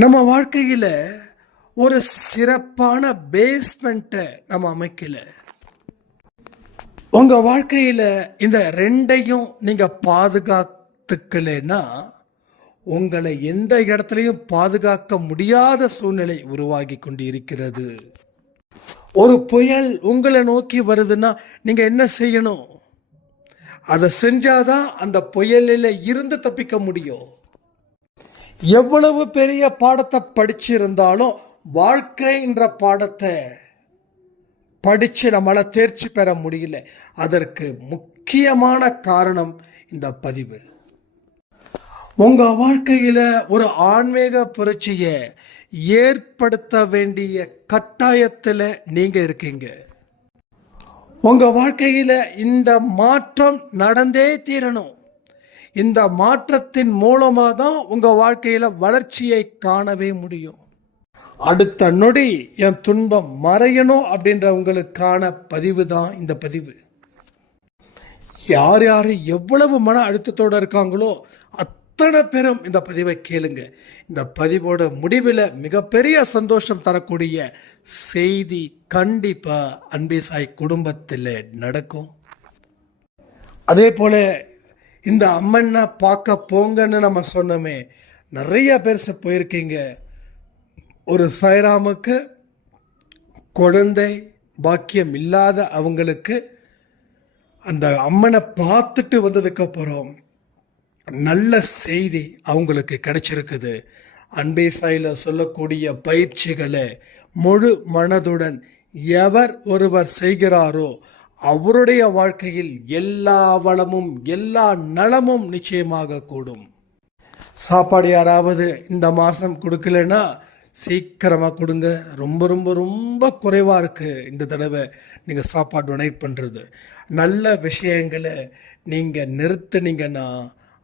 நம்ம வாழ்க்கையில் ஒரு சிறப்பான பேஸ்மெண்ட்டை நம்ம அமைக்கல. உங்கள் வாழ்க்கையில் இந்த ரெண்டையும் நீங்கள் பாதுகாத்துக்கலைன்னா உங்களை எந்த இடத்துலையும் பாதுகாக்க முடியாத சூழ்நிலை உருவாகி கொண்டு இருக்கிறது. ஒரு புயல் உங்களை நோக்கி வருதுன்னா நீங்கள் என்ன செய்யணும்? அதை செஞ்சாதான் அந்த புயலில் இருந்து தப்பிக்க முடியும். எவ்வளவு பெரிய பாடத்தை படிச்சிருந்தாலும் வாழ்க்கைன்ற பாடத்தை படித்து நம்மளால் தேர்ச்சி பெற முடியல. அதற்கு முக்கியமான காரணம் இந்த பதிவு. உங்கள் வாழ்க்கையில் ஒரு ஆன்மீக புரட்சியை ஏற்படுத்த வேண்டிய கட்டாயத்தில் நீங்கள் இருக்கீங்க. உங்கள் வாழ்க்கையில் இந்த மாற்றம் நடந்தே தீரணும். இந்த மாற்றத்தின் மூலமாக தான் உங்கள் வாழ்க்கையில் வளர்ச்சியை காணவே முடியும். அடுத்த நொடி என் துன்பம் மறையணும் அப்படின்ற உங்களுக்கான பதிவு தான் இந்த பதிவு. யார் யார் எவ்வளவு மன அழுத்தத்தோடு இருக்காங்களோ அத்தனை பேரும் இந்த பதிவை கேளுங்க. இந்த பதிவோட முடிவில் மிகப்பெரிய சந்தோஷம் தரக்கூடிய செய்தி கண்டிப்பாக அன்பே சாய் குடும்பத்தில் நடக்கும். அதே போல் இந்த அம்மனை பார்க்க போங்கன்னு நம்ம சொன்னோமே, நிறைய பேர் போயிருக்கீங்க. ஒரு சாய்ராமுக்கு குழந்தை பாக்கியம் இல்லாத அவங்களுக்கு அந்த அம்மனை பார்த்துட்டு வந்ததுக்கப்புறம் நல்ல செய்தி அவங்களுக்கு கிடைச்சிருக்குது. அன்பே சாயில சொல்லக்கூடிய பயிற்சிகளை முழு மனதுடன் எவர் ஒருவர் செய்கிறாரோ அவருடைய வாழ்க்கையில் எல்லா வளமும் எல்லா நலமும் நிச்சயமாக கூடும். சாப்பாடு யாராவது இந்த மாதம் கொடுக்கலன்னா சீக்கிரமாக கொடுங்க. ரொம்ப ரொம்ப ரொம்ப குறைவாக இருக்குது இந்த தடவை நீங்கள் சாப்பாடு டொனேட் பண்ணுறது. நல்ல விஷயங்களை நீங்கள் நிறுத்துனீங்கன்னா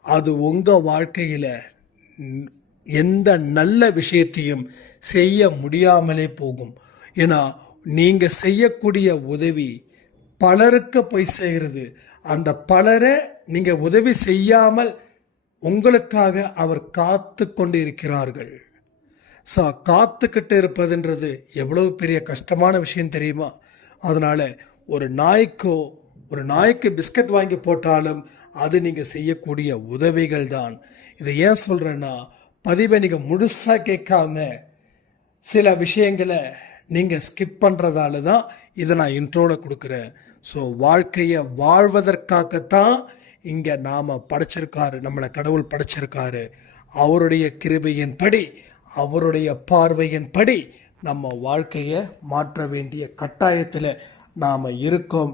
அது உங்கள் வாழ்க்கையில் எந்த நல்ல விஷயத்தையும் செய்ய முடியாமலே போகும். ஏன்னா நீங்கள் செய்யக்கூடிய உதவி பலருக்கு போய் செய்கிறது. அந்த பலரை நீங்கள் உதவி செய்யாமல் உங்களுக்காக அவர் காத்து கொண்டு இருக்கிறார்கள். ஸோ காத்துக்கிட்டு இருப்பதுன்றது எவ்வளவு பெரிய கஷ்டமான விஷயம் தெரியுமா? அதனால் ஒரு நாய்க்கு பிஸ்கட் வாங்கி போட்டாலும் அது நீங்கள் செய்யக்கூடிய உதவிகள் தான். இதை ஏன் சொல்கிறேன்னா, பதிவை நீங்கள் முழுசாக கேட்காம சில விஷயங்களை நீங்கள் ஸ்கிப் பண்ணுறதால தான் இதை நான் இன்ட்ரோவில் கொடுக்குறேன். ஸோ வாழ்க்கையை வாழ்வதற்காகத்தான் இங்கே நாம் படைச்சிருக்காரு, நம்மளை கடவுள் படைச்சிருக்காரு. அவருடைய கிருபையின் படி, அவருடைய பார்வையின் படி நம்ம வாழ்க்கையை மாற்ற வேண்டிய கட்டாயத்தில் நாம் இருக்கோம்.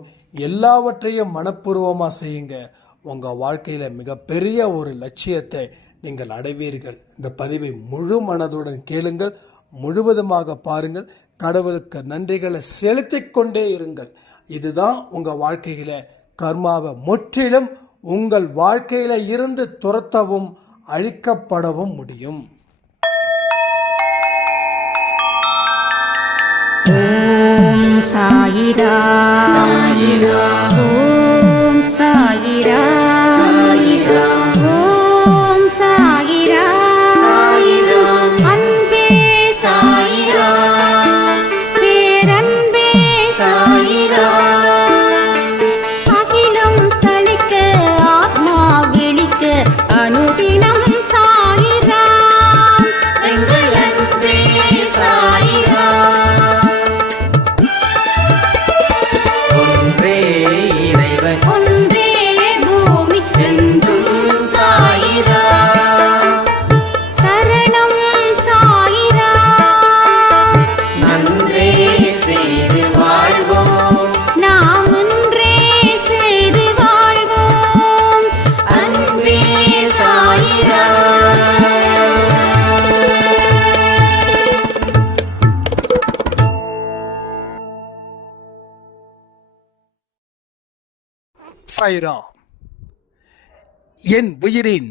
எல்லாவற்றையும் மனப்பூர்வமாக செய்யுங்க. உங்கள் வாழ்க்கையில் மிகப்பெரிய ஒரு லட்சியத்தை நீங்கள் அடைவீர்கள். இந்த பதிவை முழு மனதுடன் கேளுங்கள், முழுவதுமாக பாருங்கள். கடவுளுக்கு நன்றிகளை செலுத்திக் கொண்டே இருங்கள். இதுதான் உங்கள் வாழ்க்கையில் கர்மாவை முற்றிலும் உங்கள் வாழ்க்கையில் இருந்து துரத்தவும் அழிக்கப்படவும் முடியும். ஓம் சாயிரா சாயிரா, ஓம் சாயிரா சாயிரா, ஓம் சாயிரா சாயிரா, அன்பே சாயிரா, பேரன்பே சாயிரா, அகிலம் தளிக்க ஆத்மா விழிக்க அனுதினம் சாயிரா, எங்கள் அன்பே சாயிரா. ஒன்றே இறைவன், ஒன்றே பூமிக்கென்றும் சாயிரா, சரணம் சாயிரா, நன்றே செய்து வாழ்வோம், நாம் ஒன்றே செய்து வாழ்வோம், அன்பே சாயிரா. சாய்ரா. என் உயிரின்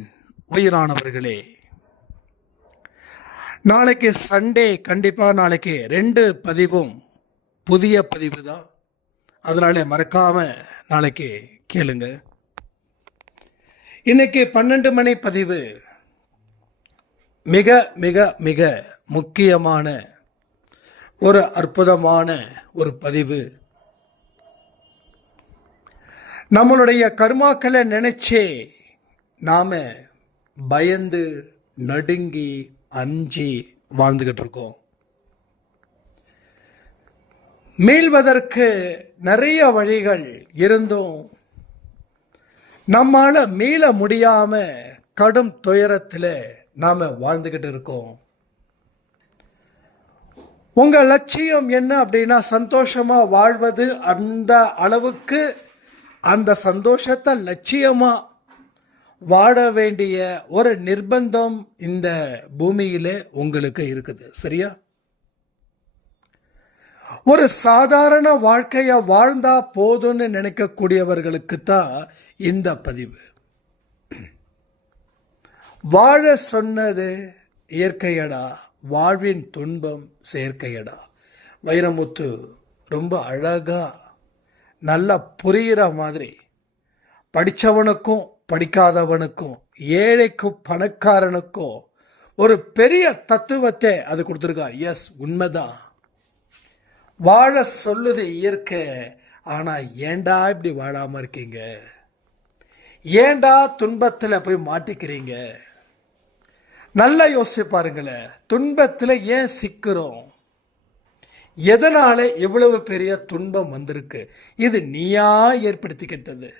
உயிரானவர்களே, நாளைக்கு சண்டே, கண்டிப்பாக நாளைக்கு 2 பதிவும் புதிய பதிவு தான். அதனால மறக்காமல் நாளைக்கு கேளுங்க. இன்னைக்கு 12 மணி பதிவு மிக மிக மிக முக்கியமான ஒரு அற்புதமான ஒரு பதிவு. நம்மளுடைய கர்மாக்களை நினைச்சே நாம பயந்து நடுங்கி அஞ்சி வாழ்ந்துகிட்டு இருக்கோம். மீள்வதற்கு நிறைய வழிகள் இருந்தும் நம்மால மீள முடியாம கடும் துயரத்தில் நாம வாழ்ந்துகிட்டு இருக்கோம். உங்க லட்சியம் என்ன அப்படின்னா சந்தோஷமா வாழ்வது. அந்த அளவுக்கு அந்த சந்தோஷத்தை லட்சியமா வாழ வேண்டிய ஒரு நிர்பந்தம் இந்த பூமியிலே உங்களுக்கு இருக்குது. சரியா? ஒரு சாதாரண வாழ்க்கைய வாழ்ந்தா போதும்னு நினைக்கக்கூடியவர்களுக்கு தான் இந்த பதிவு. வாழ சொன்னது இயற்கையடா, வாழ்வின் துன்பம் செயற்கையடா. வைரமுத்து ரொம்ப அழகா நல்லா புரிகிற மாதிரி படித்தவனுக்கும் படிக்காதவனுக்கும் ஏழைக்கும் பணக்காரனுக்கும் ஒரு பெரிய தத்துவத்தை அது கொடுத்துருக்கார். எஸ், உண்மைதான். வாழ சொல்லுது இயற்கை. ஆனால் ஏண்டா இப்படி வாழாமல் இருக்கீங்க? ஏண்டா துன்பத்தில் போய் மாட்டிக்கிறீங்க? நல்லா யோசிச்சு பாருங்களேன். துன்பத்தில் ஏன் சிக்கிறோம்? எதனால இவ்வளவு பெரிய துன்பம் வந்திருக்கு? இது நீயா ஏற்படுத்திக்கிட்டது.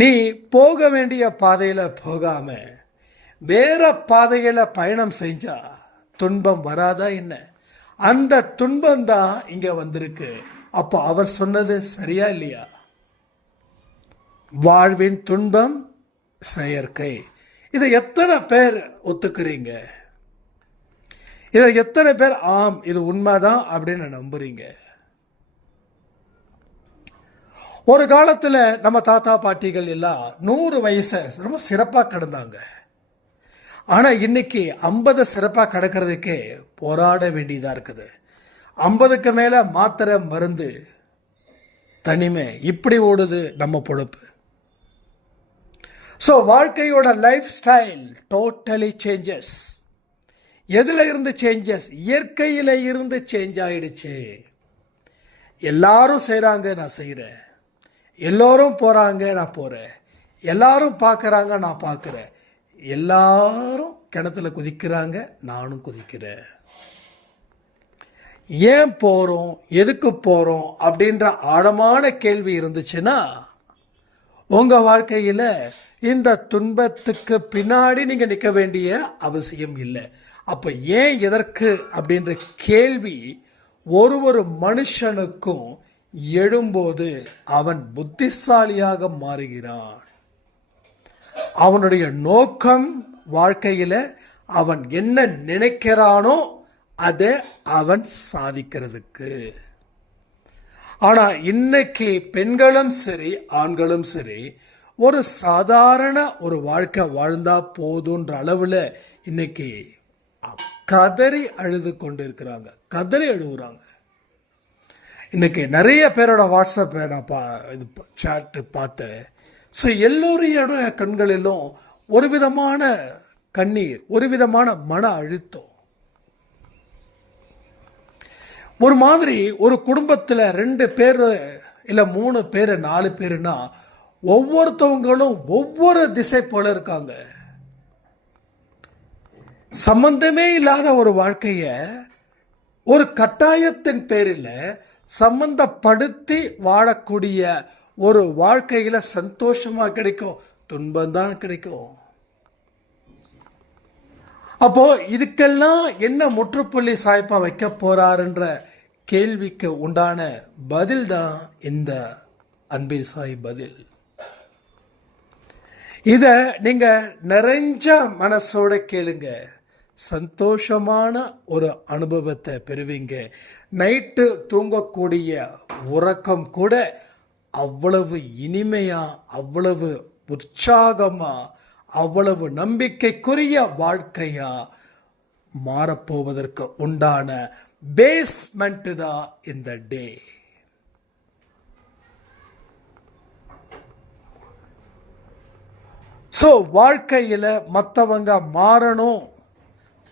நீ போக வேண்டிய பாதையில் போகாம வேற பாதையில் பயணம் செஞ்சா துன்பம் வராதா என்ன? அந்த துன்பம் தான் இங்க வந்திருக்கு. அப்போ அவர் சொன்னது சரியா இல்லையா? வாழ்வின் துன்பம் செயற்கை. இதை எத்தனை பேர் ஒத்துக்கிறீங்க? இதை எத்தனை பேர் ஆம் இது உண்மைதான் அப்படின்னு நம்புறீங்க? ஒரு காலத்தில் நம்ம தாத்தா பாட்டிகள் எல்லாம் 100 வயசை ரொம்ப சிறப்பாக கடந்தாங்க. ஆனால் இன்னைக்கு 50 சிறப்பாக கடக்கிறதுக்கே போராட வேண்டியதாக இருக்குது. 50க்கு மேலே மாத்திரை மருந்து தனிமை இப்படி ஓடுது நம்ம பொழப்பு. ஸோ வாழ்க்கையோட லைஃப் ஸ்டைல் டோட்டலி சேஞ்சஸ். எதில் இருந்து சேஞ்சஸ்? இயற்கையில் இருந்து சேஞ்ச் ஆயிடுச்சு. எல்லாரும் செய்கிறாங்க, நான் செய்கிறேன். எல்லோரும் போகிறாங்க, நான் போகிறேன். எல்லாரும் பார்க்குறாங்க, நான் பார்க்குறேன். எல்லாரும் கிணத்துல குதிக்கிறாங்க, நானும் குதிக்கிறேன். ஏன் போகிறோம், எதுக்கு போகிறோம் அப்படின்ற ஆழமான கேள்வி இருந்துச்சுன்னா உங்கள் வாழ்க்கையில் இந்த துன்பத்துக்கு பின்னாடி நீங்கள் நிற்க வேண்டிய அவசியம் இல்லை. அப்போ ஏன் எதற்கு அப்படின்ற கேள்வி ஒரு மனுஷனுக்கும் எழும்போது அவன் புத்திசாலியாக மாறுகிறான். அவனுடைய நோக்கம் வாழ்க்கையில் அவன் என்ன நினைக்கிறானோ அதை அவன் சாதிக்கிறதுக்கு. ஆனால் இன்னைக்கு பெண்களும் சரி ஆண்களும் சரி ஒரு சாதாரண ஒரு வாழ்க்கை வாழ்ந்தா போதுன்ற அளவில் இன்னைக்கு கதறி அழுது கொண்டு இருக்கிறாங்க, கதறி அழுகுறாங்க. இன்னைக்கு நிறைய பேரோட வாட்ஸ்அப்பை நான் இது சாட்டு பார்த்தேன். ஸோ எல்லோருடைய கண்களிலும் ஒரு விதமான கண்ணீர், ஒரு விதமான மன அழுத்தம். ஒரு மாதிரி ஒரு குடும்பத்தில் 2 பேர் இல்லை 3 பேர் 4 பேருனா ஒவ்வொருத்தவங்களும் ஒவ்வொரு திசை போல இருக்காங்க. சம்பந்தமே இல்லாத ஒரு வாழ்க்கையை ஒரு கட்டாயத்தின் பேரில் சம்பந்தப்படுத்தி வாழக்கூடிய ஒரு வாழ்க்கையில் சந்தோஷமாக கிடைக்கும், துன்பம்தான் கிடைக்கும். அப்போ இதுக்கெல்லாம் என்ன முற்றுப்புள்ளி சாய்ப்பா வைக்க போறாருன்ற கேள்விக்கு உண்டான பதில் தான் இந்த அன்பே சாய் பதில். இதை நீங்க நிறைஞ்ச மனசோட கேளுங்க, சந்தோஷமான ஒரு அனுபவத்தை பெறுவீங்க. நைட்டு தூங்கக்கூடிய உறக்கம் கூட அவ்வளவு இனிமையா, அவ்வளவு உற்சாகமா, அவ்வளவு நம்பிக்கைக்குரிய வாழ்க்கையா மாறப்போவதற்கு உண்டான பேஸ்மெண்ட் தான் இந்த டே. ஸோ வாழ்க்கையில் மற்றவங்க மாறணும்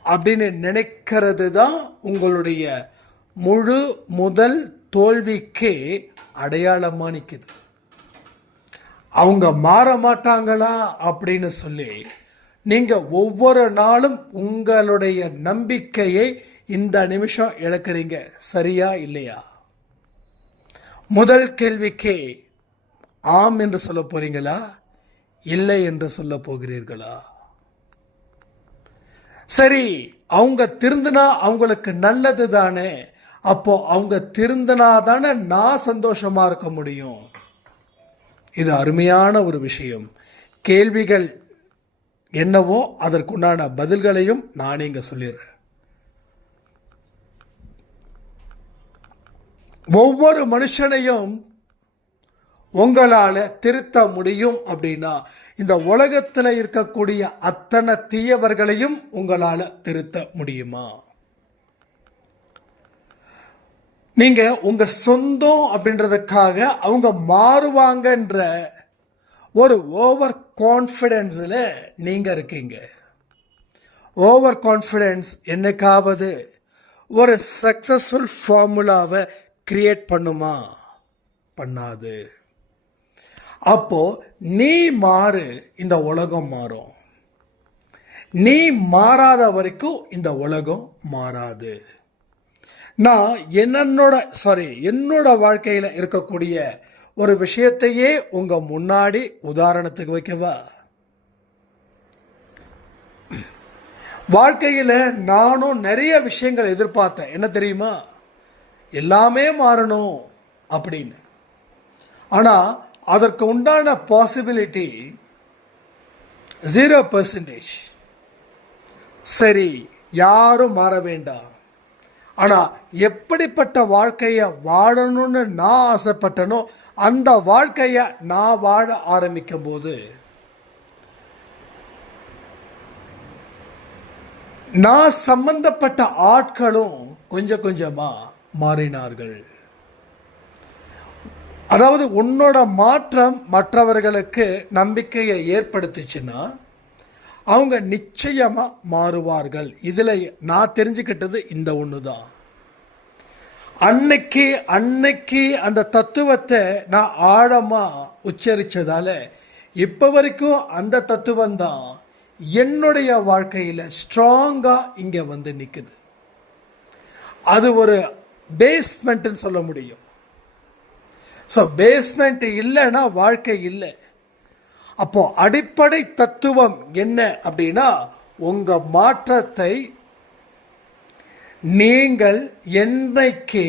அப்படின்னு நினைக்கிறது தான் உங்களுடைய முதல் தோல்விக்கே அடையாளமாக நிற்குது. அவங்க மாற மாட்டாங்களா அப்படின்னு சொல்லி நீங்கள் ஒவ்வொரு நாளும் உங்களுடைய நம்பிக்கையை இந்த நிமிஷம் இழக்கிறீங்க. சரியா இல்லையா? முதல் கேள்விக்கே ஆம் என்று சொல்ல போறீங்களா, இல்லை என்று சொல்ல போகிறீர்களா? சரி, அவங்க திருந்தினா அவங்களுக்கு நல்லது தானே. அப்போ அவங்க திருந்தினா தானே நான் சந்தோஷமா இருக்க முடியும். இது அருமையான ஒரு விஷயம். கேள்விகள் என்னவோ அதற்குண்டான பதில்களையும் நானே இங்க சொல்லிடுறேன். ஒவ்வொரு மனுஷனையும் உங்களால் திருத்த முடியும் அப்படின்னா இந்த உலகத்தில் இருக்கக்கூடிய அத்தனை தீயவர்களையும் உங்களால் திருத்த முடியுமா? நீங்க உங்க சொந்தம் அப்படின்றதுக்காக அவங்க மாறுவாங்கன்ற ஒரு ஓவர் கான்ஃபிடென்ஸில் நீங்க இருக்கீங்க. ஓவர் கான்ஃபிடென்ஸ் என்னைக்காவது ஒரு சக்சஸ்ஃபுல் ஃபார்முலாவை கிரியேட் பண்ணுமா? பண்ணாது. அப்போ நீ மாறு, இந்த உலகம் மாறும். நீ மாறாத வரைக்கும் இந்த உலகம் மாறாது. நான் என்னோட வாழ்க்கையில் இருக்கக்கூடிய ஒரு விஷயத்தையே உங்க முன்னாடி உதாரணத்துக்கு வைக்கவா? வாழ்க்கையில் நானும் நிறைய விஷயங்கள் எதிர்பார்த்தேன். என்ன தெரியுமா? எல்லாமே மாறணும் அப்படின்னு. ஆனால் அதற்கு உண்டான பாசிபிலிட்டி 0%. சரி, யாரும் மாற வேண்டாம். ஆனால் எப்படிப்பட்ட வாழ்க்கையை வாழணும்னு நான் ஆசைப்பட்டனோ அந்த வாழ்க்கையை நான் வாழ ஆரம்பிக்கும் போது நான் சம்பந்தப்பட்ட ஆட்களும் கொஞ்சம் கொஞ்சமாக மாறினார்கள். அதாவது உன்னோட மாற்றம் மற்றவர்களுக்கு நம்பிக்கையை ஏற்படுத்துச்சுன்னா அவங்க நிச்சயமா மாறுவார்கள். இதுல நான் தெரிஞ்சுக்கிட்டது இந்த ஒன்று தான். அன்னைக்கு அந்த தத்துவத்தை நான் ஆழமா உச்சரிச்சதால இப்ப வரைக்கும் அந்த தத்துவம் தான் என்னுடைய வாழ்க்கையில ஸ்ட்ராங்கா இங்க வந்து நிக்குது. அது ஒரு பேஸ்மெண்ட்னு சொல்ல முடியும். ஸோ பேஸ்மெண்ட் இல்லைன்னா வாழ்க்கை இல்லை. அப்போ அடிப்படை தத்துவம் என்ன அப்படின்னா, உங்க மாற்றத்தை நீங்கள் என்னைக்கு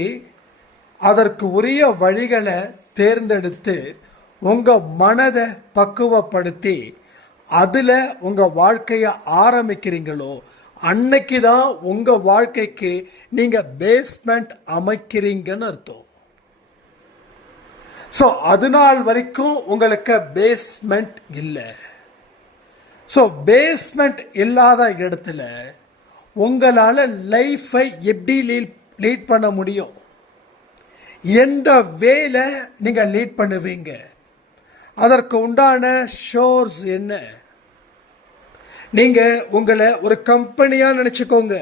அதற்கு உரிய வழிகளை தேர்ந்தெடுத்து உங்க மனதை பக்குவப்படுத்தி அதில் உங்க வாழ்க்கையை ஆரம்பிக்கிறீங்களோ அன்னைக்கு தான் உங்க வாழ்க்கைக்கு நீங்க பேஸ்மெண்ட் அமைக்கிறீங்கன்னு அர்த்தம். ஸோ அது நாள் வரைக்கும் உங்களுக்கு பேஸ்மெண்ட் இல்லை. ஸோ பேஸ்மெண்ட் இல்லாத இடத்துல உங்களால் லைஃப்பை எப்படி லீட் பண்ண முடியும்? எந்த வேலை நீங்கள் லீட் பண்ணுவீங்க? அதற்கு உண்டான ஷோர்ஸ் என்ன? நீங்கள் உங்களை ஒரு கம்பெனியாக நினச்சிக்கோங்க.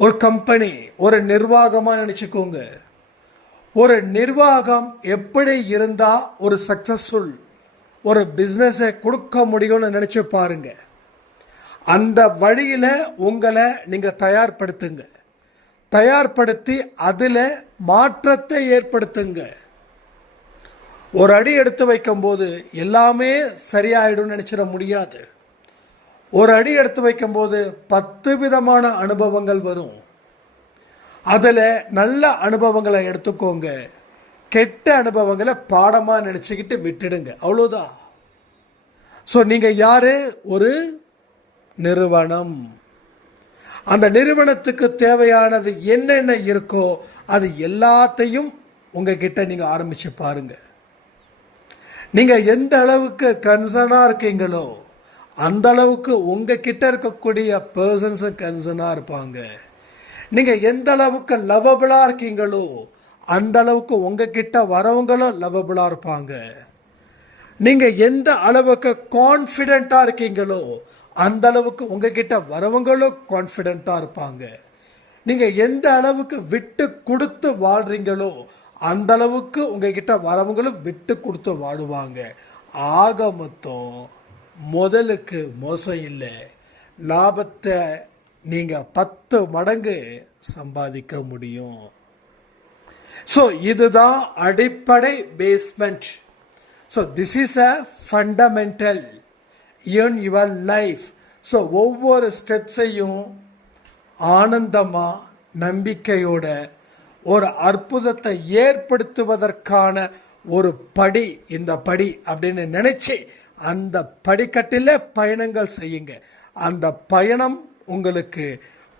ஒரு கம்பெனி, ஒரு நிர்வாகமாக நினச்சிக்கோங்க. ஒரு நிர்வாகம் எப்படி இருந்தால் ஒரு சக்ஸஸ்ஃபுல் ஒரு பிஸ்னஸை கொடுக்க முடியும்னு நினச்சி பாருங்க. அந்த வழியில் உங்களை நீங்கள் தயார்படுத்தி அதில் மாற்றத்தை ஏற்படுத்துங்க. ஒரு அடி எடுத்து வைக்கும்போது எல்லாமே சரியாயிடும்னு நினச்சிட முடியாது. ஒரு அடி எடுத்து வைக்கும்போது 10 விதமான அனுபவங்கள் வரும். அதில் நல்ல அனுபவங்களை எடுத்துக்கோங்க, கெட்ட அனுபவங்களை பாடமாக நினச்சிக்கிட்டு விட்டுடுங்க. அவ்வளோதான். ஸோ நீங்கள் யார்? ஒரு நிறுவனம். அந்த நிறுவனத்துக்கு தேவையானது என்னென்ன இருக்கோ அது எல்லாத்தையும் உங்ககிட்ட நீங்கள் ஆரம்பித்து பாருங்க. நீங்கள் எந்த அளவுக்கு கன்சர்னாக இருக்கீங்களோ அந்த அளவுக்கு உங்ககிட்ட இருக்கக்கூடிய பர்சன்ஸும் கன்சர்னாக இருப்பாங்க. நீங்கள் எந்த அளவுக்கு லவபிளாக இருக்கீங்களோ அந்த அளவுக்கு உங்ககிட்ட வரவங்களும் லவபிளாக இருப்பாங்க. நீங்கள் எந்த அளவுக்கு கான்ஃபிடெண்ட்டாக இருக்கீங்களோ அந்த அளவுக்கு உங்ககிட்ட வரவங்களும் கான்ஃபிடெண்ட்டாக இருப்பாங்க. நீங்கள் எந்த அளவுக்கு விட்டு கொடுத்து வாழ்கிறீங்களோ அந்த அளவுக்கு உங்ககிட்ட வரவங்களும் விட்டு கொடுத்து வாழுவாங்க. ஆக மொத்தம் முதலுக்கு மோசம் இல்லை, லாபத்தை நீங்கள் 10 மடங்கு சம்பாதிக்க முடியும். ஸோ இதுதான் அடிப்படை basement. So this is a fundamental in your life. So ஒவ்வொரு ஸ்டெப்ஸையும் ஆனந்தமாக நம்பிக்கையோட ஒரு அற்புதத்தை ஏற்படுத்துவதற்கான ஒரு படி இந்த படி அப்படின்னு நினச்சி அந்த படிக்கட்டில் பயணங்கள் செய்யுங்க. அந்த பயணம் உங்களுக்கு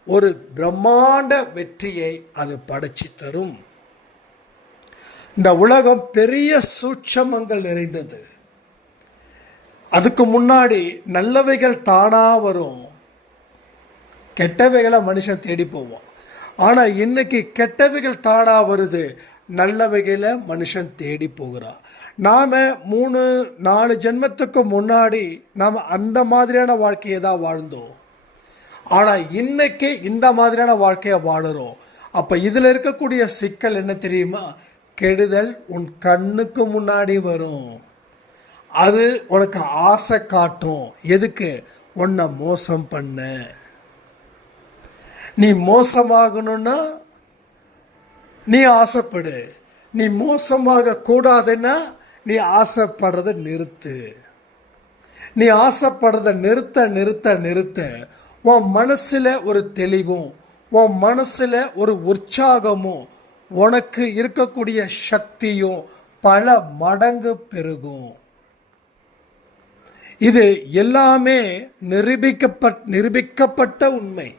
ஒரு பிரம்மாண்ட வெற்றியை அது படைச்சி தரும். இந்த உலகம் பெரிய சூட்சமங்கள் நிறைந்தது. அதுக்கு முன்னாடி நல்லவைகள் தானாக வரும், கெட்டவைகளை மனுஷன் தேடி போவான். ஆனால் இன்னைக்கு கெட்டவைகள் தானாக வருது, நல்லவைகளை மனுஷன் தேடி போகிறான். நாம் 3-4 ஜென்மத்துக்கு முன்னாடி நாம் அந்த மாதிரியான வாழ்க்கையை தான் வாழ்ந்தோம். ஆனால் இன்னைக்கு இந்த மாதிரியான வாழ்க்கையை வாழுறோம். அப்போ இதில் இருக்கக்கூடிய சிக்கல் என்ன தெரியுமா? கெடுதல் உன் கண்ணுக்கு முன்னாடி வரும். அது உனக்கு ஆசை காட்டும். எதுக்கு? உன்னை மோசம் பண்ண. நீ மோசமாகணும்னா நீ ஆசைப்படு. நீ மோசமாக கூடாதுன்னா நீ ஆசைப்படுறத நிறுத்து. நீ ஆசைப்படுறத நிறுத்த நிறுத்த நிறுத்த உன் மனசில் ஒரு தெளிவும் உன் மனசில் ஒரு உற்சாகமும் உனக்கு இருக்கக்கூடிய சக்தியும் பல மடங்கு பெருகும். இது எல்லாமே நிரூபிக்கப்பட்ட உண்மை.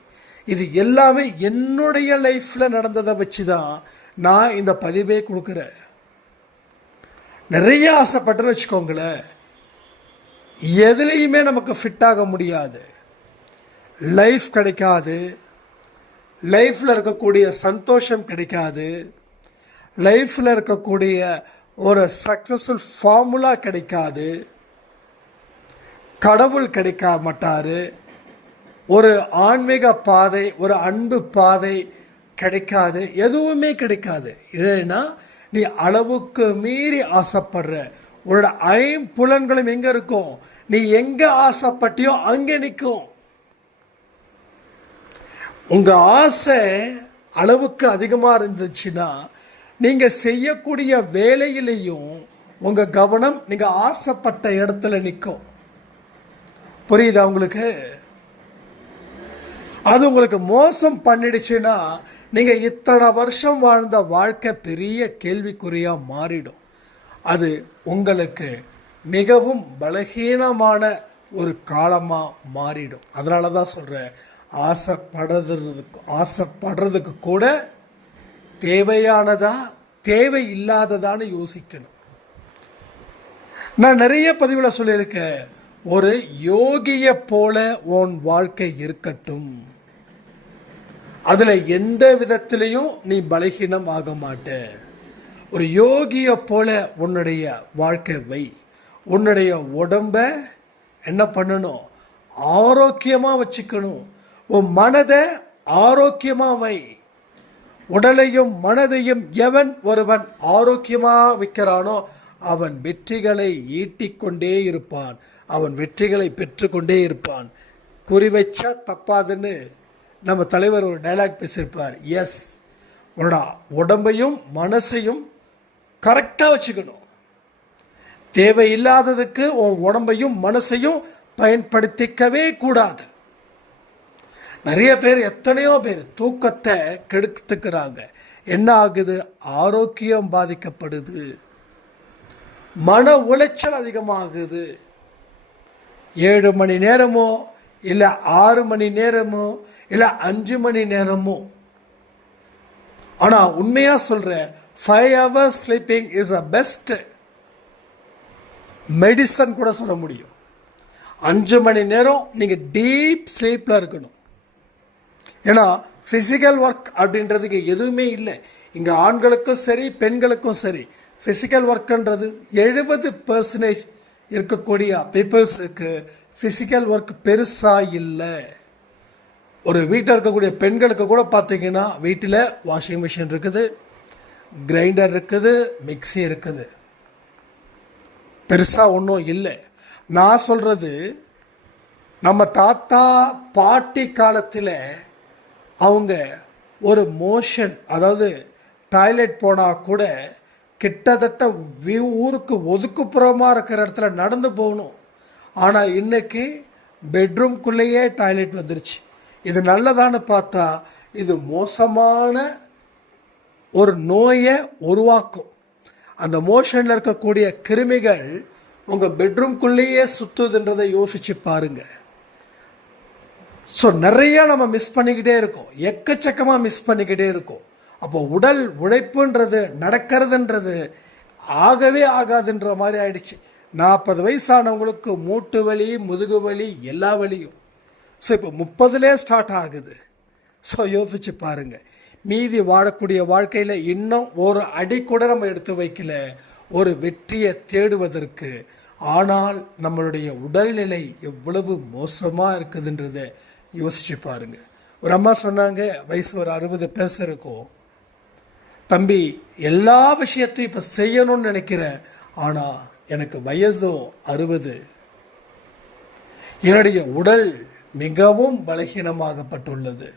இது எல்லாமே என்னுடைய லைஃப்பில் நடந்ததை வச்சு தான் நான் இந்த பதிவே கொடுக்குறேன். நிறைய ஆசைப்பட்டேன்னு வச்சுக்கோங்களேன், எதுலேயுமே நமக்கு ஃபிட்டாக முடியாது. லைஃப் கிடைக்காது, லைஃப்பில் இருக்கக்கூடிய சந்தோஷம் கிடைக்காது, லைஃப்பில் இருக்கக்கூடிய ஒரு சக்ஸஸ்ஃபுல் ஃபார்முலா கிடைக்காது, கடவுள் கிடைக்க மாட்டார், ஒரு ஆன்மீக பாதை ஒரு அன்பு பாதை கிடைக்காது, எதுவுமே கிடைக்காது. ஏன்னா நீ அளவுக்கு மீறி ஆசைப்படுற. உன்னோட 5 புலன்களும் எங்கே இருக்கும்? நீ எங்கே ஆசைப்பட்டியோ அங்கே நிற்கும். உங்கள் ஆசை அளவுக்கு அதிகமாக இருந்துச்சுன்னா நீங்கள் செய்யக்கூடிய வேலையிலையும் உங்கள் கவனம் நீங்கள் ஆசைப்பட்ட இடத்துல நிற்கும். புரியுதா உங்களுக்கு? அது உங்களுக்கு மோசம் பண்ணிடுச்சுன்னா நீங்கள் இத்தனை வருஷம் வாழ்ந்த வாழ்க்கை பெரிய கேள்விக்குறியாக மாறிடும். அது உங்களுக்கு மிகவும் பலகீனமான ஒரு காலமாக மாறிடும். அதனால தான் சொல்கிறேன், ஆசைப்படுறதுக்கு கூட தேவையானதா தேவை இல்லாததான்னு யோசிக்கணும். நான் நிறைய பதிவில் சொல்லியிருக்கேன், ஒரு யோகியை போல உன் வாழ்க்கை இருக்கட்டும். அதில் எந்த விதத்திலையும் நீ பலகீனம் ஆக மாட்ட. ஒரு யோகியை போல உன்னுடைய வாழ்க்கை வை. உன்னுடைய உடம்ப என்ன பண்ணணும்? ஆரோக்கியமாக வச்சுக்கணும். உன் மனதை ஆரோக்கியமாக வை. உடலையும் மனதையும் எவன் ஒருவன் ஆரோக்கியமாக வைக்கிறானோ அவன் வெற்றிகளை ஈட்டிக்கொண்டே இருப்பான், அவன் வெற்றிகளை பெற்றுக்கொண்டே இருப்பான். குறி வச்சா தப்பாதுன்னு நம்ம தலைவர் ஒரு டைலாக் பேசியிருப்பார். எஸ், உன்னோட உடம்பையும் மனசையும் கரெக்டாக வச்சுக்கணும். தேவையில்லாததுக்கு உன் உடம்பையும் மனசையும் பயன்படுத்திக்கவே கூடாது. நிறைய பேர், எத்தனையோ பேர் தூக்கத்தை கெடுத்துக்கிறாங்க. என்ன ஆகுது? ஆரோக்கியம் பாதிக்கப்படுது, மன உளைச்சல் அதிகமாகுது. 7 மணி நேரமோ இல்லை 6 மணி நேரமோ இல்லை 5 மணி நேரமோ. ஆனால் உண்மையாக சொல்கிறேன், 5 hours sleeping is a best medicine கூட சொல்ல முடியும். 5 மணி நேரம் நீங்கள் டீப் ஸ்லீப்பில் இருக்கணும். ஏன்னா ஃபிசிக்கல் ஒர்க் அப்படின்றதுக்கு எதுவுமே இல்லை. இங்கே ஆண்களுக்கும் சரி பெண்களுக்கும் சரி ஃபிசிக்கல் ஒர்க்குன்றது 70% இருக்கக்கூடிய பீப்புள்ஸுக்கு ஃபிசிக்கல் ஒர்க் பெருசாக இல்லை. ஒரு வீட்டில் இருக்கக்கூடிய பெண்களுக்கு கூட பார்த்தீங்கன்னா வீட்டில் வாஷிங் மிஷின் இருக்குது, கிரைண்டர் இருக்குது, மிக்ஸி இருக்குது, பெருசாக ஒன்றும் இல்லை. நான் சொல்கிறது நம்ம தாத்தா பாட்டி காலத்தில் அவங்க ஒரு மோஷன், அதாவது டாய்லெட் போனால் கூட கிட்டத்தட்ட ஊருக்கு ஒதுக்குப்புறமாக இருக்கிற இடத்துல நடந்து போகணும். ஆனால் இன்றைக்கி பெட்ரூம்குள்ளேயே டாய்லெட் வந்துருச்சு. இது நல்லதான்னு பார்த்தா இது மோசமான ஒரு நோயை உருவாக்கும். அந்த மோஷனில் இருக்கக்கூடிய கிருமிகள் உங்கள் பெட்ரூம்குள்ளேயே சுற்றுதுன்றதை யோசித்து பாருங்கள். ஸோ நிறையா நம்ம மிஸ் பண்ணிக்கிட்டே இருக்கோம், எக்கச்சக்கமாக மிஸ் பண்ணிக்கிட்டே இருக்கோம். அப்போ உடல் உழைப்புன்றது நடக்கிறதுன்றது ஆகவே ஆகாதுன்ற மாதிரி ஆயிடுச்சு. 40 வயசானவங்களுக்கு மூட்டு வலி, முதுகு வலி, எல்லா வலியும். ஸோ இப்போ 30லே ஸ்டார்ட் ஆகுது. ஸோ யோசிச்சு பாருங்கள், மீதி வாழக்கூடிய வாழ்க்கையில் இன்னும் ஒரு அடி கூட நம்ம எடுத்து வைக்கல ஒரு வெற்றியை தேடுவதற்கு. ஆனால் நம்மளுடைய உடல்நிலை எவ்வளவு மோசமாக இருக்குதுன்றதை யோசிச்சு பாருங்கள். ஒரு அம்மா சொன்னாங்க, வயசு ஒரு 60+ இருக்கும், தம்பி எல்லா விஷயத்தையும் இப்போ செய்யணும்னு நினைக்கிறேன், ஆனால் எனக்கு வயசோ 60, என்னுடைய உடல் மிகவும் பலகீனமாகப்பட்டுள்ளது,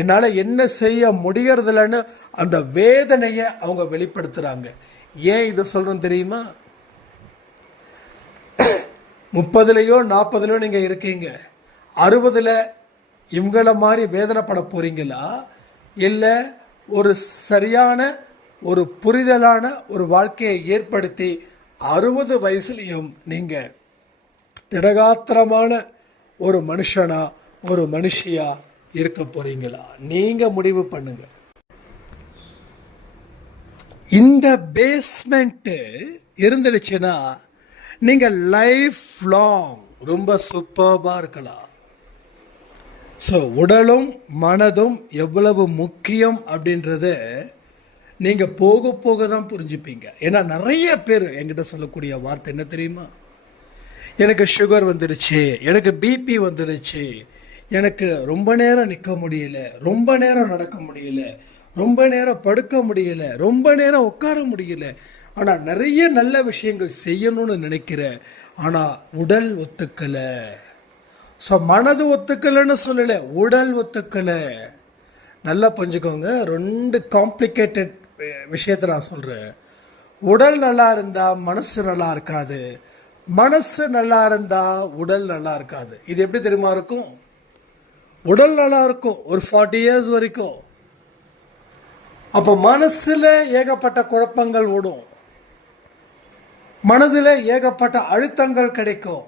என்னால் என்ன செய்ய முடியறதில்லன்னு அந்த வேதனையை அவங்க வெளிப்படுத்துகிறாங்க. ஏன் இதை சொல்கிறோம் தெரியுமா? 30லேயோ 40லேயோ நீங்கள் இருக்கீங்க, 60ல் இவங்கள மாதிரி வேதனைப்பட போகிறீங்களா, இல்லை ஒரு சரியான ஒரு புரிதலான ஒரு வாழ்க்கையை ஏற்படுத்தி 60 வயசுலேயும் நீங்கள் திடகாத்திரமான ஒரு மனுஷனா ஒரு மனுஷியா இருக்க போகிறீங்களா? நீங்கள் முடிவு பண்ணுங்க. இந்த பேஸ்மெண்ட்டு இருந்துடுச்சுன்னா நீங்கள் லைஃப் லாங் ரொம்ப சூப்பர்பாக இருக்கலாம். ஸோ உடலும் மனதும் எவ்வளவு முக்கியம் அப்படின்றத நீங்கள் போக போக தான் புரிஞ்சுப்பீங்க. ஏன்னா நிறைய பேர் என்கிட்ட சொல்லக்கூடிய வார்த்தை என்ன தெரியுமா? எனக்கு சுகர் வந்துடுச்சு, எனக்கு பிபி வந்துடுச்சு, எனக்கு ரொம்ப நேரம் நிற்க முடியல, ரொம்ப நேரம் நடக்க முடியல, ரொம்ப நேரம் படுக்க முடியல, ரொம்ப நேரம் உட்கார முடியல. ஆனால் நிறைய நல்ல விஷயங்கள் செய்யணும்னு நினைக்கிறேன், ஆனால் உடல் ஒத்துக்கலை. ஸோ மனது ஒத்துக்கலைன்னு சொல்லலை, உடல் ஒத்துக்கலை. நல்லா புரிஞ்சுக்கோங்க, 2 காம்ப்ளிகேட்டட் விஷயத்தை நான் சொல்கிறேன். உடல் நல்லா இருந்தால் மனசு நல்லா இருக்காது, மனசு நல்லா இருந்தால் உடல் நல்லா இருக்காது. இது எப்படி தெரியுமா இருக்கும்? உடல் நல்லா இருக்கும் ஒரு 40 years வரைக்கும், அப்போ மனசில் ஏகப்பட்ட குழப்பங்கள் ஓடும், மனதில் ஏகப்பட்ட அழுத்தங்கள் கிடைக்கும்.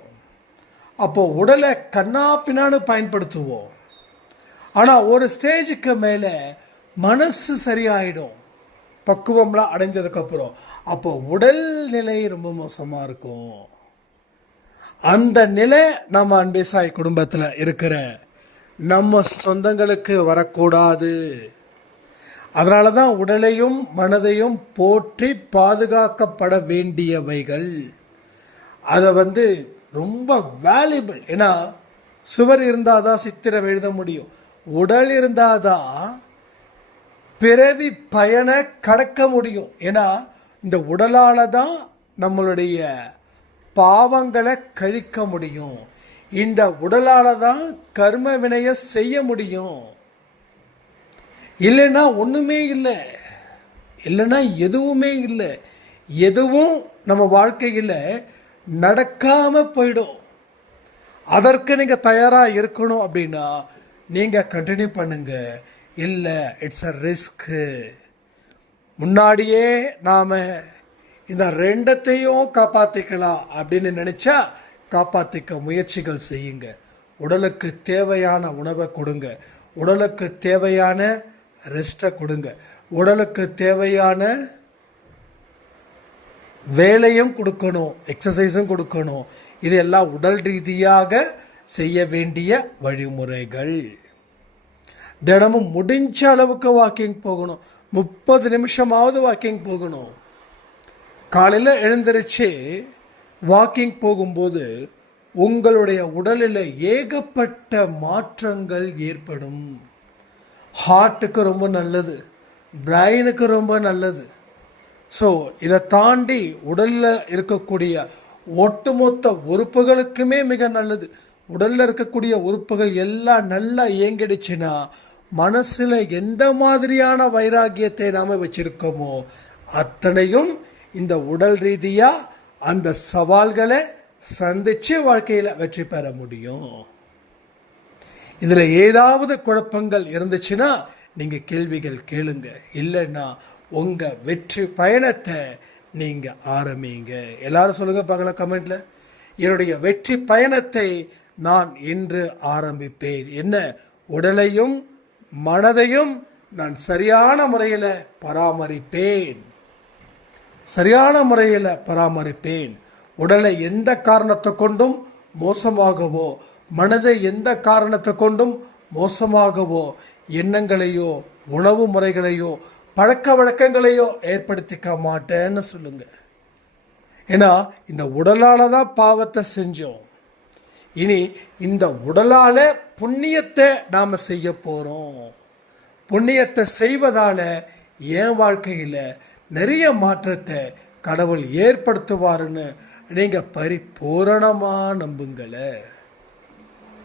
அப்போது உடலை கண்ணா பின்னான்னு பயன்படுத்துவோம். ஆனால் ஒரு ஸ்டேஜுக்கு மேலே மனசு சரியாயிடும், பக்குவம்லாம் அடைஞ்சதுக்கப்புறம். அப்போ உடல் நிலை ரொம்ப மோசமாக இருக்கும். அந்த நிலை நம்ம அன்பேசாய் குடும்பத்தில் இருக்கிற நம்ம சொந்தங்களுக்கு வரக்கூடாது. அதனால தான் உடலையும் மனதையும் போற்றி பாதுகாக்கப்பட வேண்டியவைகள். அதை ரொம்ப வேல்யூபிள். ஏன்னா சுவர் இருந்தால் தான் சித்திரம் எழுத முடியும், உடல் இருந்தால் தான் பிறவி பயனை கடக்க முடியும். ஏன்னா இந்த உடலால் தான் நம்மளுடைய பாவங்களை கழிக்க முடியும், இந்த உடலால் தான் கர்ம வினையை செய்ய முடியும். இல்லைன்னா ஒன்றுமே இல்லை, இல்லைன்னா எதுவுமே இல்லை. எதுவும் நம்ம வாழ்க்கையில் நடக்காமல் போயிடும். அதற்கு நீங்கள் தயாராக இருக்கணும் அப்படின்னா நீங்கள் கண்டினியூ பண்ணுங்க. இல்லை, இட்ஸ் அ ரிஸ்க்கு. முன்னாடியே நாம் இந்த 2த்தையும் காப்பாற்றிக்கலாம் அப்படின்னு நினச்சா காப்பாற்றிக்க முயற்சிகள் செய்யுங்க. உடலுக்கு தேவையான உணவை கொடுங்க, உடலுக்கு தேவையான ரெஸ்ட்டை கொடுங்க, உடலுக்கு தேவையான வேலையும் கொடுக்கணும், எக்ஸசைஸும் கொடுக்கணும். இதெல்லாம் உடல் ரீதியாக செய்ய வேண்டிய வழிமுறைகள். தினமும் முடிஞ்ச அளவுக்கு வாக்கிங் போகணும், 30 நிமிஷமாவது வாக்கிங் போகணும். காலையில் எழுந்திரிச்சு வாக்கிங் போகும்போது உங்களுடைய உடலில் ஏகப்பட்ட மாற்றங்கள் ஏற்படும். ஹார்ட்டுக்கு ரொம்ப நல்லது, பிரெயினுக்கு ரொம்ப நல்லது. ஸோ இதை தாண்டி உடலில் இருக்கக்கூடிய ஒட்டுமொத்த உறுப்புகளுக்குமே மிக நல்லது. உடலில் இருக்கக்கூடிய உறுப்புகள் எல்லாம் நல்லா இயங்கிடுச்சுன்னா மனசில் எந்த மாதிரியான வைராக்கியத்தை நாம் வச்சுருக்கோமோ அத்தனையும் இந்த உடல் ரீதியாக அந்த சவால்களை சந்தித்து வாழ்க்கையில் வெற்றி பெற முடியும். இதில் ஏதாவது குழப்பங்கள் இருந்துச்சுன்னா நீங்கள் கேள்விகள் கேளுங்க, இல்லைன்னா உங்கள் வெற்றி பயணத்தை நீங்கள் ஆரம்பிங்க. எல்லாரும் சொல்லுங்கள் பார்க்கலாம் கமெண்டில், என்னுடைய வெற்றி பயணத்தை நான் இன்று ஆரம்பிப்பேன். என்ன, உடலையும் மனதையும் நான் சரியான முறையில் பராமரிப்பேன், சரியான முறையில் பராமரிப்பேன். உடலை எந்த காரணத்தை கொண்டும் மோசமாகவோ மனதை எந்த காரணத்தை கொண்டும் மோசமாகவோ எண்ணங்களையோ உணவு முறைகளையோ பழக்க வழக்கங்களையோ ஏற்படுத்திக்க மாட்டேன்னு சொல்லுங்க. ஏன்னா இந்த உடலால் தான் பாவத்தை செஞ்சோம், இனி இந்த உடலால் புண்ணியத்தை நாம் செய்ய போகிறோம். புண்ணியத்தை செய்வதால் என் வாழ்க்கையில் நிறைய மாற்றத்தை கடவுள் ஏற்படுத்துவாருன்னு நீங்கள் பரிபூரணமாக நம்புங்களே.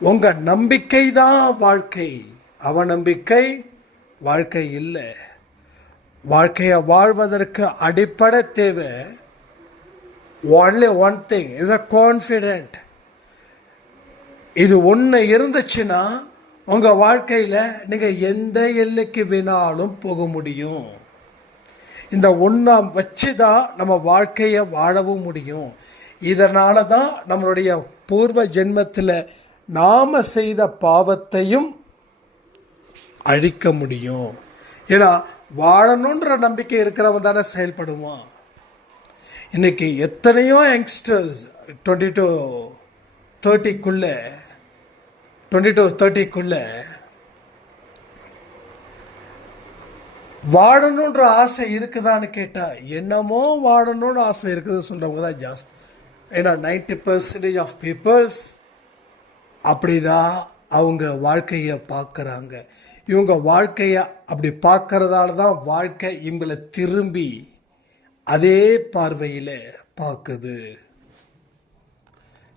உங்கள் நம்பிக்கை தான் வாழ்க்கை, அவநம்பிக்கை வாழ்க்கை இல்லை. வாழ்க்கையை வாழ்வதற்கு அடிப்படை தேவை only one thing is a confident. இது ஒன்று இருந்துச்சுன்னா உங்கள் வாழ்க்கையில் நீங்கள் எந்த எல்லைக்கு வேணாலும் போக முடியும். இந்த ஒன்றை வச்சு தான் நம்ம வாழ்க்கையை வாழவும் முடியும். இதனால தான் நம்மளுடைய பூர்வ ஜென்மத்தில் நாம் செய்த பாவத்தையும் அழிக்க முடியும். ஏன்னா வாழணுன்ற நம்பிக்கை இருக்கிறவன் தானே செயல்படுவான். இன்றைக்கி எத்தனையோ யங்ஸ்டர்ஸ் 20 to 30 வாழணுன்ற ஆசை இருக்குதான்னு கேட்டால் என்னமோ வாழணுன்ற ஆசை இருக்குதுன்னு சொல்கிறவங்க தான் ஜாஸ்தி. ஏன்னா 90% ஆஃப் பீப்புள்ஸ் அப்படி தான் அவங்க வாழ்க்கையை பார்க்குறாங்க. இவங்க வாழ்க்கையை அப்படி பார்க்கறதால தான் வாழ்க்கை இவங்களை திரும்பி அதே பார்வையில் பார்க்குது,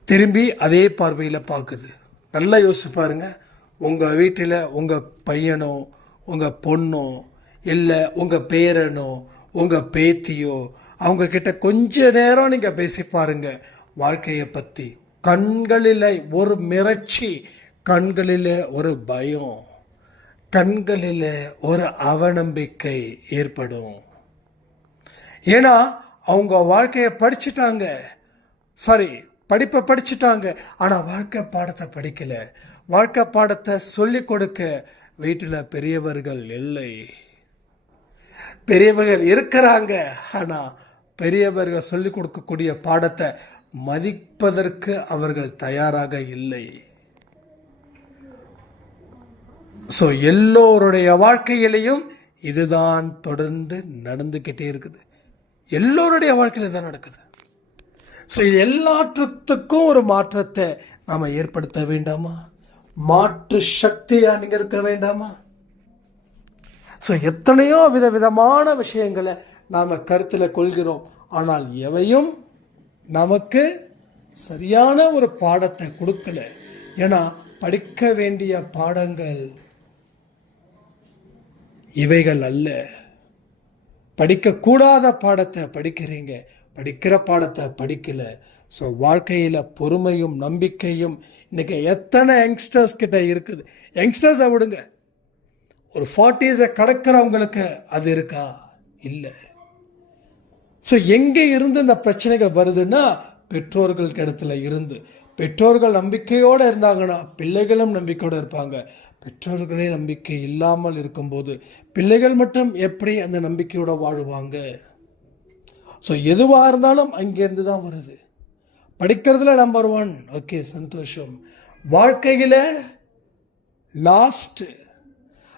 திரும்பி அதே பார்வையில் பார்க்குது. நல்லா யோசிச்சு பாருங்க. உங்கள் வீட்டில் உங்கள் பையனோ உங்கள் பொண்ணோ இல்லை உங்கள் பேரனோ உங்கள் பேத்தியோ அவங்கக்கிட்ட கொஞ்ச நேரம் நீங்கள் பேசி பாருங்க வாழ்க்கையை பற்றி. கண்களில் ஒரு மிரட்சி, கண்களில் ஒரு பயம், கண்களில் ஒரு அவநம்பிக்கை ஏற்படும். ஏன்னா அவங்க வாழ்க்கையை படிச்சுட்டாங்க, படிப்பை படிச்சுட்டாங்க, ஆனால் வாழ்க்கை பாடத்தை படிக்கலை. வாழ்க்கை பாடத்தை சொல்லி கொடுக்க வீட்டில் பெரியவர்கள் இல்லை. பெரியவர்கள் இருக்கிறாங்க, ஆனால் பெரியவர்கள் சொல்லிக் கொடுக்கக்கூடிய பாடத்தை மதிப்பதற்கு அவர்கள் தயாராக இல்லை. ஸோ எல்லோருடைய வாழ்க்கையிலையும் இதுதான் தொடர்ந்து நடந்துக்கிட்டே இருக்குது. எல்லோருடைய வாழ்க்கையில் தான் நடக்குது. ஸோ இது எல்லாற்றுக்கும் ஒரு மாற்றத்தை நாம் ஏற்படுத்த வேண்டாமா? மாற்று சக்தியாக நீங்கள் இருக்க வேண்டாமா? ஸோ எத்தனையோ விதவிதமான விஷயங்களை நாம் கருத்தில் கொள்கிறோம், ஆனால் எவையும் நமக்கு சரியான ஒரு பாடத்தை கொடுக்கல. ஏன்னா படிக்க வேண்டிய பாடங்கள் இவைகள் அல்ல. படிக்கக்கூடாத பாடத்தை படிக்கிறீங்க, படிக்கிற பாடத்தை படிக்கல. ஸோ வாழ்க்கையில் பொறுமையும் நம்பிக்கையும் இன்றைக்கி எத்தனை யங்ஸ்டர்ஸ் கிட்ட இருக்குது. யங்ஸ்டர்ஸை விடுங்க, ஒரு 40s கடக்கிறவங்களுக்கு அது இருக்கா? இல்லை. ஸோ எங்கே இருந்து இந்த பிரச்சனைகள் வருதுன்னா பெற்றோர்கள் இடத்துல இருந்து. பெற்றோர்கள் நம்பிக்கையோடு இருந்தாங்கன்னா பிள்ளைகளும் நம்பிக்கையோடு இருப்பாங்க. பெற்றோர்களே நம்பிக்கை இல்லாமல் இருக்கும்போது பிள்ளைகள் மட்டும் எப்படி அந்த நம்பிக்கையோடு வாழுவாங்க? ஸோ எதுவாக இருந்தாலும் அங்கேருந்து தான் வருது. படிக்கிறதுல நம்பர் 1, ஓகே, சந்தோஷம். வாழ்க்கையில் லாஸ்ட்டு,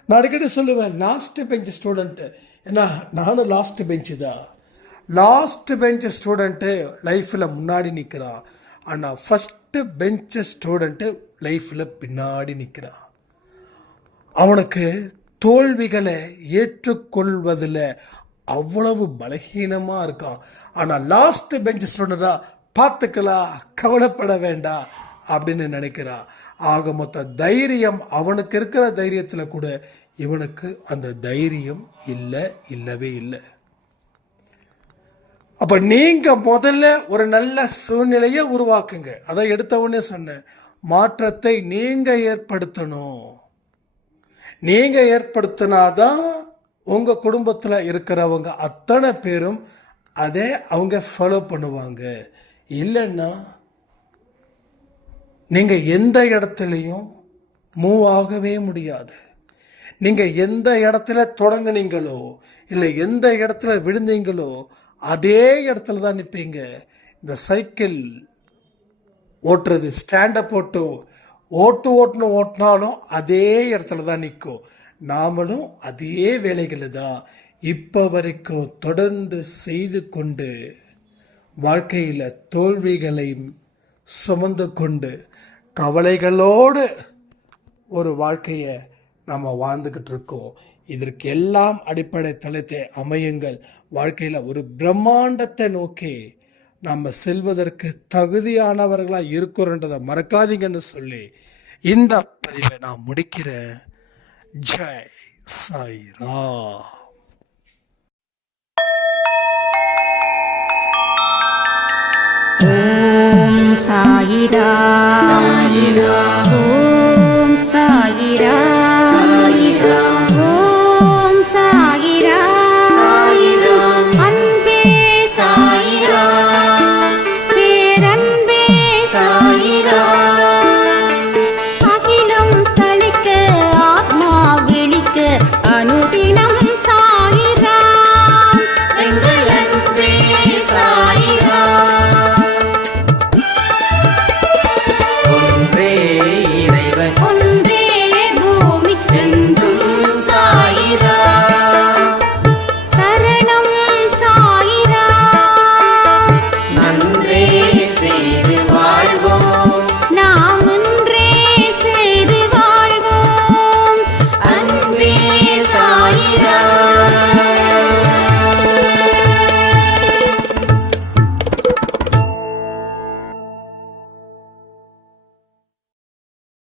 நான் அடிக்கடி சொல்லுவேன் லாஸ்ட்டு பெஞ்ச் ஸ்டூடெண்ட்டு. ஏன்னா நானும் லாஸ்ட்டு பெஞ்சு தான். லாஸ்ட் பெஞ்ச் ஸ்டூடெண்ட்டு லைஃப்பில் முன்னாடி நிற்கிறான், ஆனால் ஃபஸ்ட்டு பெஞ்ச் ஸ்டூடெண்ட்டு லைஃப்பில் பின்னாடி நிற்கிறான். அவனுக்கு தோல்விகளை ஏற்றுக்கொள்வதில் அவ்வளவு பலகீனமாக இருக்கான். ஆனால் லாஸ்ட் பெஞ்ச் ஸ்டூடெண்ட்டாக பார்த்துக்கலாம், கவலைப்பட வேண்டாம் அப்படின்னு நினைக்கிறான். ஆக மொத்த தைரியம் அவனுக்கு இருக்கிற தைரியத்தில் கூட இவனுக்கு அந்த தைரியம் இல்லவே இல்லை. அப்போ நீங்கள் முதல்ல ஒரு நல்ல சூழ்நிலையை உருவாக்குங்க. அதை எடுத்த உடனே சொன்னேன், மாற்றத்தை நீங்கள் ஏற்படுத்தணும். நீங்கள் ஏற்படுத்தினாதான் உங்கள் குடும்பத்தில் இருக்கிறவங்க அத்தனை பேரும் அதை அவங்க ஃபாலோ பண்ணுவாங்க. இல்லைன்னா நீங்கள் எந்த இடத்துலையும் மூவ் ஆகவே முடியாது. நீங்கள் எந்த இடத்துல தொடங்குனீங்களோ இல்லை எந்த இடத்துல விழுந்தீங்களோ அதே இடத்துல தான் நிற்பீங்க. இந்த சைக்கிள் ஓட்டுறது ஸ்டாண்டை போட்டு ஓட்டினாலும் அதே இடத்துல தான் நிற்கும். நாமளும் அதே வேலைகளை தான் இப்போ வரைக்கும் தொடர்ந்து செய்து கொண்டு வாழ்க்கையில் தோல்விகளை சுமந்து கொண்டு கவலைகளோடு ஒரு வாழ்க்கையை நம்ம வாழ்ந்துக்கிட்டு இருக்கோம். இதற்கு எல்லாம் அடிப்படை தளத்தை அமையுங்கள். வாழ்க்கையில் ஒரு பிரம்மாண்டத்தை நோக்கி நம்ம செல்வதற்கு தகுதியானவர்களாக இருக்கிறோன்றதை மறக்காதீங்கன்னு சொல்லி இந்த பதிவை நான் முடிக்கிறேன். ஜெய் சாய்ராம். ஓம் சாயிரா சாயிரா ஓம் சாயிரா